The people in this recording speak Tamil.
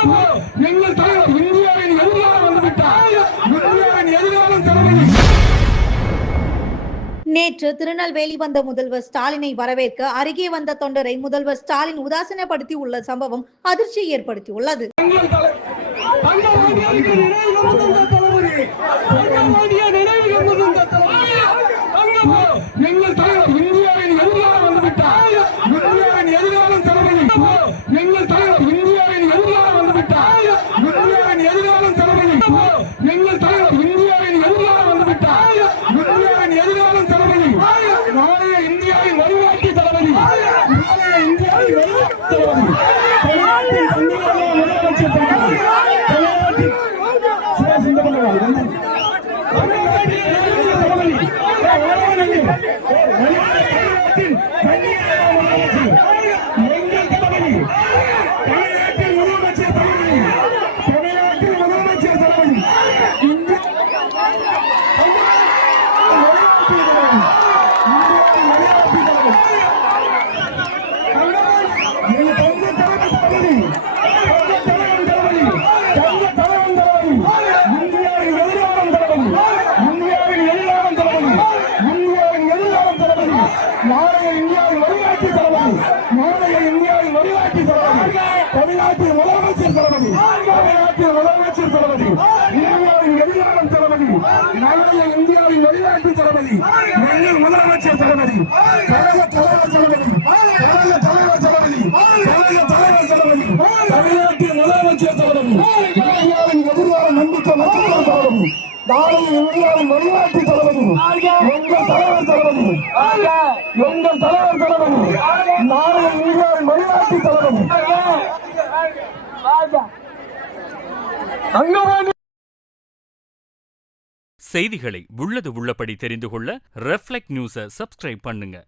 எங்கள் தலைவர் இந்தியாவின் எதிர்காலம் வந்துவிட்டார். இந்தியாவின் எதிர்காலம் தலைவர். நேற்று திருநெல்வேலி வந்த முதல்வர் ஸ்டாலினை வரவேற்க அருகே வந்த தொண்டரை முதல்வர் ஸ்டாலின் உதாசீனப்படுத்தி உள்ள சம்பவம் அதிர்ச்சியை ஏற்படுத்தியுள்ளது. எங்கள் தலைவர் இந்தியாவின் எதிர்காலம் வந்துவிட்டார். இந்தியாவின் எதிர்காலம் தலைவர். எங்கள் தலைவர் இந்தியாவின் எதிர்காலம் வந்துவிட்டார். இந்தியாவின் எதிர்காலம் தலைவர். எங்கள் தலைவர் இந்தியாவின் எதிர்காலம் வந்துவிட்டார். இந்தியாவின் எதிர்காலம் தலைவர். நாளைய இந்தியாவின் வழிகாட்டி தளபதி. நாளைய இந்தியாவின் வழிகாட்டி தளபதி. தமிழ்நாட்டின் தந்தையாக முதலமைச்சர் தளபதி. தமிழ்நாட்டின் சிவசிந்த தளபதி. தமிழ்நாட்டின் முதலமைச்சர் தளபதி. தமிழ்நாட்டின் முதலமைச்சர் தளபதி. இந்தியாவின் எதிர்காலம் தளபதி. நாளைய இந்தியாவின் வழிகாட்டி தளபதி. எங்கள் முதலமைச்சர் தளபதி. கழக தலைவர் தளபதி. கழக தலைவர் தளபதி. கழக தலைவர் தளபதி. தமிழ்நாட்டின் முதலமைச்சர் தளபதி. இந்தியாவின் எதிர்காலம் நம்பிக்கை நட்சத்திர தளபதி. நாளைய இந்தியாவின் வழிகாட்டி தளபதி. எங்கள் தலைவர் தளபதி. எங்கள் தலைவர் தளபதி. நாளைய இந்தியாவின் வழிகாட்டி தளபதி. செய்திகளை உள்ளது உள்ளபடி தெரிந்து கொள்ள ரெஃப்ளெக்ட் நியூஸை சப்ஸ்கிரைப் பண்ணுங்க.